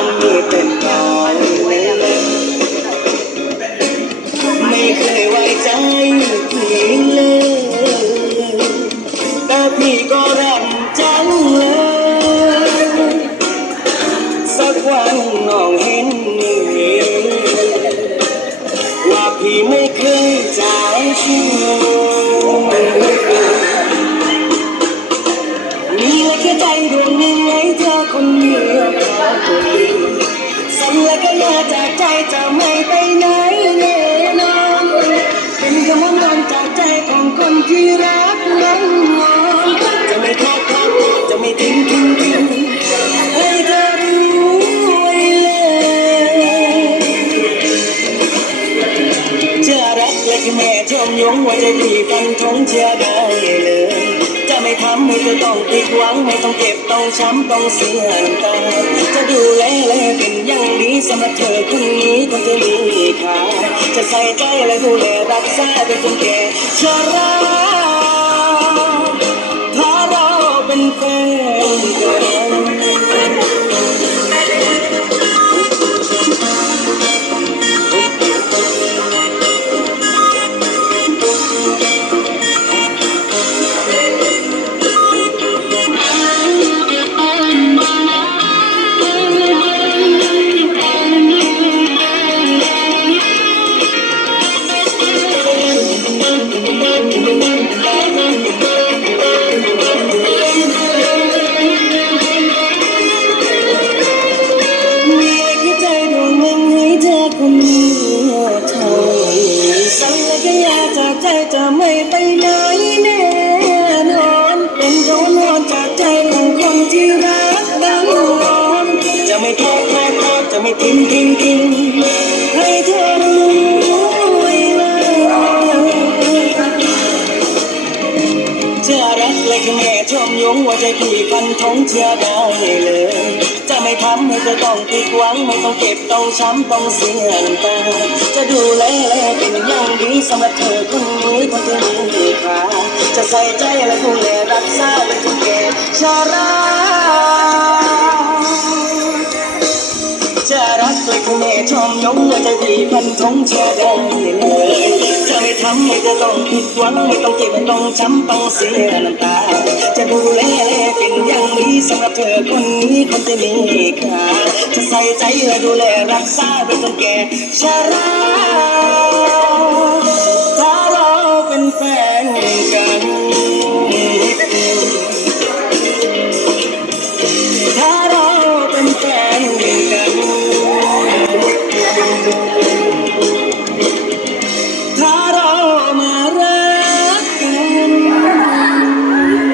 long way, then. แม่ชมยงว่าใจพี่ฟันทงเชื่อได้เลย จะไม่ทำให้เธอต้องผิดหวังไม่ต้องเก็บต้องช้ำต้องเสียน้ำตาจะดูแลและเป็นอย่างดีสำหรับเธอคนนี้คนจะมีค่าจะใส่ใจและดูแลรักษาไปจนแก่ชราถ้าเราเป็นแฟนกัน คนดีเท่านั้สัญญาแค่อยากจากใจจะไม่ไปไหนแน่นอน เป็นเขานอนจากใจของคนที่รักดังนอนจะไม่ทอดทอดทอดจะไม่ทิ้งทิ้งทิ้งให้เธอรู้ไว้เลยเชื่อรักและแม่ชมยงว่าใจพี่ฟันทงเชื่อได้เลย ไม่ทำให้เธอต้องผิดหวังไม่ต้องเก็บต้องช้ำต้องเสียน้ำตาจะดูแลและเป็นอย่างดีสำหรับเธอคนนี้คนที่มีค่าจะใส่ใจและดูแลรักษาไปจนแก่ชราจะรักเลยคุณแม่ชมยงว่าใจดีพันทงเชื่อได้เลยจะไม่ทำให้เธอต้องผิดหวังไม่ต้องเจ็บต้องช้ำต้องเสียน้ำตาจะดูแลเป็นอย่าง ธอคนนี้คนจะมีค่าจะใส่ใจและดูแลรักษาไปจนแก่ชรา